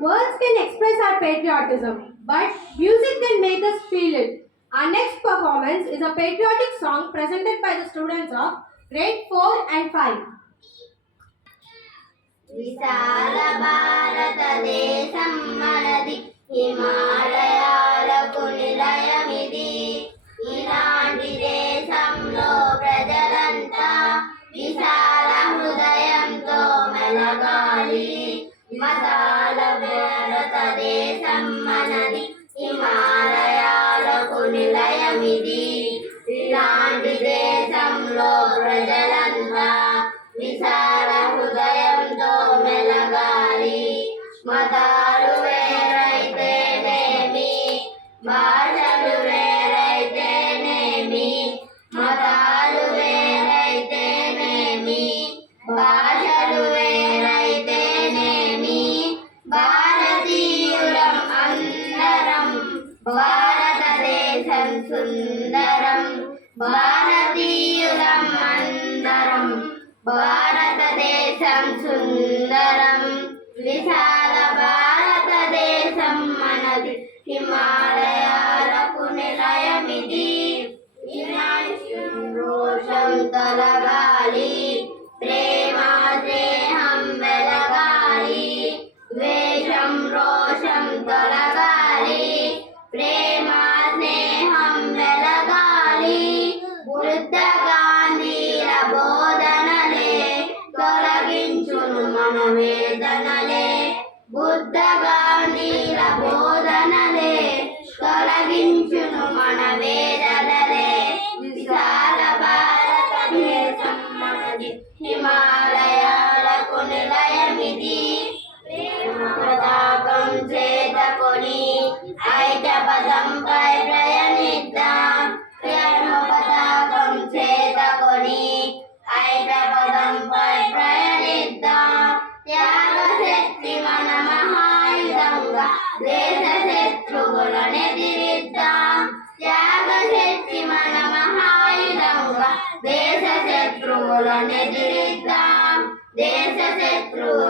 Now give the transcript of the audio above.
Words can express our patriotism, but music can make us feel it. Our next performance is a patriotic song presented by the students of grade 4 and 5. విశాల భారతదేశం మనది, హిమాలయాలకు నిలయమిది. ఇలాంటి దేశంలో ప్రజలంతా విశాల హృదయంతో మెలగాలి. విశాల భారతదేశం మనది, హిమాలయాలకు నిలయమిది. ఇలాంటి దేశంలో ప్రజలంతా విశాల హృదయంతో మెలగాలి. మతాలు వేరైతేనేమి, భాషలు వేరైతేనేమి, మతాలు వేరైతేనేమి, భాషలు వేరైతేనేమి, భారతీయులం అందరం, భారతదేశం సుందరం. భారతీయులం అందరం, భారతదేశం సుందరం. విశాల భారతదేశం మనది, హిమాలయాలకు నిలయమిది. రోషం తొలగాలి, ప్రేమ స్నేహం వెలగాలి. ద్వేషం రోషం తొలగాలి, ప్రేమ స్నేహం వెలగాలి. బుద్ధ గాంధీల బోధనలే తొలగించును మన వేదనలే. బుద్ధ గాంధీల బోధనలే తొలగించును మన వేదనలే. విశాల భారతదేశం మనది, హిమాలయాలకు నిలయమిది. పతాకం చేతకొని ఐక్యపథంపై ప్రయాణిద్దాం. పతాకం చేతకొని ఐక్యపథంపై ప్రయాణిద్దాం. త్యాగశక్తి మన మహాయుధంగా దేశ శత్రువులను ఎదిరిద్దాం. త్యాగశక్తి మన మహాయుధంగా దేశ శత్రువులను ఎదిరిద్దాం. దేశ శత్రువు